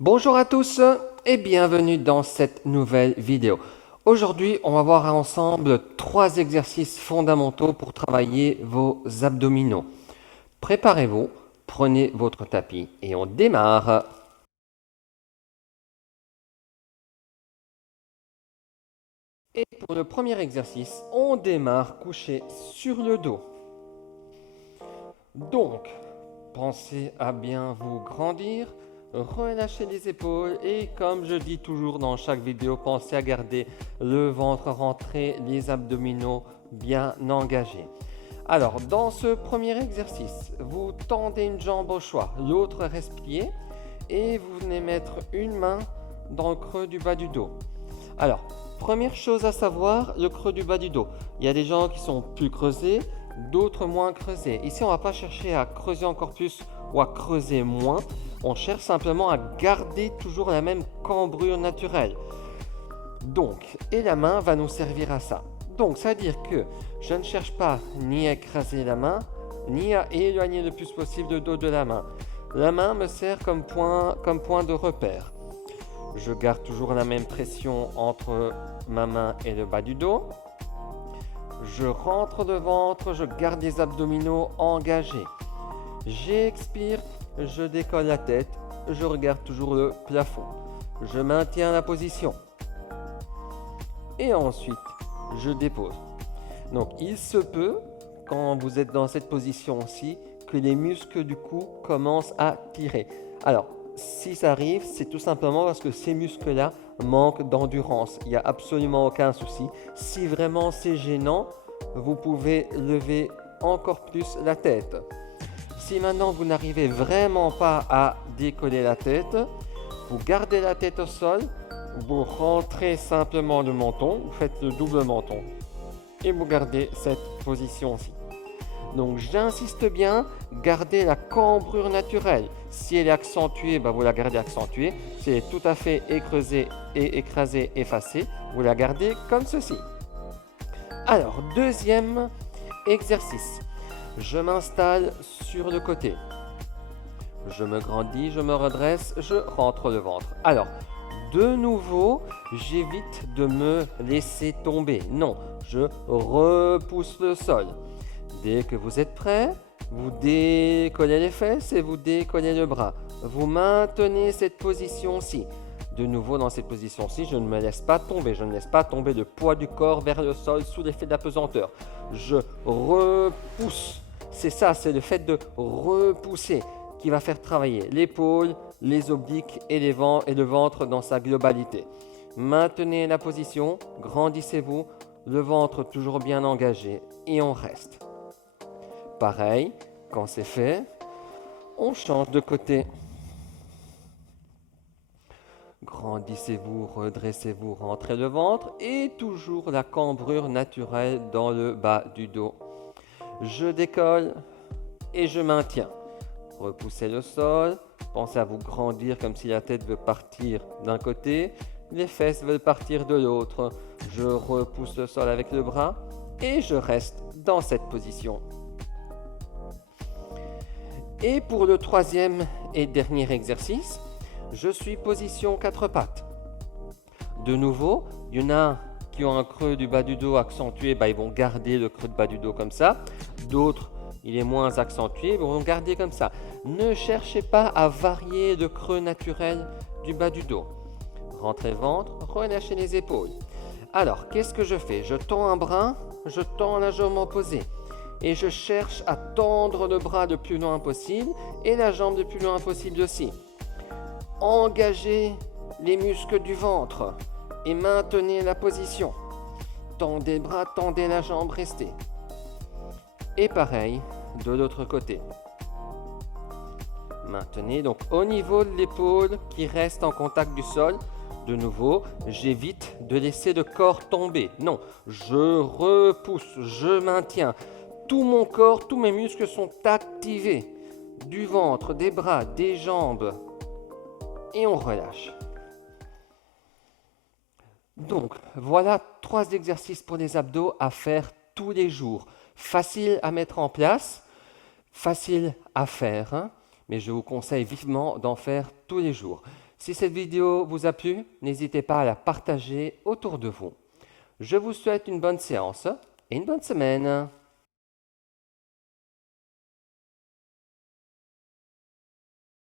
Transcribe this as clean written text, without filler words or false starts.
Bonjour à tous et bienvenue dans cette nouvelle vidéo. Aujourd'hui, on va voir ensemble 3 exercices fondamentaux pour travailler vos abdominaux. Préparez-vous, prenez votre tapis et on démarre. Et pour le premier exercice, on démarre couché sur le dos. Donc, pensez à bien vous grandir, relâchez les épaules et comme je dis toujours dans chaque vidéo, pensez à garder le ventre rentré, les abdominaux bien engagés. Alors, dans ce premier exercice, vous tendez une jambe au choix, l'autre reste pliée et vous venez mettre une main dans le creux du bas du dos. Alors, première chose à savoir, le creux du bas du dos. Il y a des gens qui sont plus creusés, d'autres moins creusés. Ici, on ne va pas chercher à creuser encore plus ou à creuser moins. On cherche simplement à garder toujours la même cambrure naturelle. Donc, et la main va nous servir à ça. Donc, ça veut dire que je ne cherche pas ni à écraser la main, ni à éloigner le plus possible le dos de la main. La main me sert comme point de repère. Je garde toujours la même pression entre ma main et le bas du dos. Je rentre le ventre, je garde les abdominaux engagés. J'expire, je décolle la tête, je regarde toujours le plafond. Je maintiens la position. Et ensuite, je dépose. Donc, il se peut, quand vous êtes dans cette position-ci, que les muscles du cou commencent à tirer. Alors, si ça arrive, c'est tout simplement parce que ces muscles-là manquent d'endurance. Il n'y a absolument aucun souci. Si vraiment c'est gênant, vous pouvez lever encore plus la tête. Si maintenant vous n'arrivez vraiment pas à décoller la tête, vous gardez la tête au sol, vous rentrez simplement le menton, vous faites le double menton et vous gardez cette position-ci. Donc j'insiste bien, gardez la cambrure naturelle. Si elle est accentuée, vous la gardez accentuée. Si elle est tout à fait écrasée et écrasée, effacée, vous la gardez comme ceci. Alors, deuxième exercice. Je m'installe sur le côté. Je me grandis, je me redresse, je rentre le ventre. Alors, de nouveau, j'évite de me laisser tomber. Non, je repousse le sol. Dès que vous êtes prêt, vous décollez les fesses et vous décollez le bras. Vous maintenez cette position-ci. De nouveau, dans cette position-ci, je ne me laisse pas tomber. Je ne laisse pas tomber le poids du corps vers le sol sous l'effet de la pesanteur. Je repousse. C'est ça, c'est le fait de repousser qui va faire travailler l'épaule, les obliques et le ventre dans sa globalité. Maintenez la position, grandissez-vous, le ventre toujours bien engagé et on reste. Pareil, quand c'est fait, on change de côté. Grandissez-vous, redressez-vous, rentrez le ventre et toujours la cambrure naturelle dans le bas du dos. Je décolle et je maintiens. Repoussez le sol, pensez à vous grandir comme si la tête veut partir d'un côté, les fesses veulent partir de l'autre. Je repousse le sol avec le bras et je reste dans cette position. Et pour le troisième et dernier exercice, je suis position 4 pattes. De nouveau, il y en a qui ont un creux du bas du dos accentué, ils vont garder le creux du bas du dos comme ça. D'autres, il est moins accentué, ils vont garder comme ça. Ne cherchez pas à varier le creux naturel du bas du dos. Rentrez le ventre, relâchez les épaules. Alors, qu'est-ce que je fais? Je tends un bras, je tends la jambe opposée. Et je cherche à tendre le bras le plus loin possible et la jambe le plus loin possible aussi. Engagez les muscles du ventre et maintenez la position. Tendez le bras, tendez la jambe, restez. Et pareil de l'autre côté. Maintenez donc au niveau de l'épaule qui reste en contact du sol. De nouveau, j'évite de laisser le corps tomber. Non, je repousse, je maintiens. Tout mon corps, tous mes muscles sont activés. Du ventre, des bras, des jambes. Et on relâche. Donc, voilà 3 exercices pour les abdos à faire tous les jours. Facile à mettre en place, facile à faire, mais je vous conseille vivement d'en faire tous les jours. Si cette vidéo vous a plu, n'hésitez pas à la partager autour de vous. Je vous souhaite une bonne séance et une bonne semaine.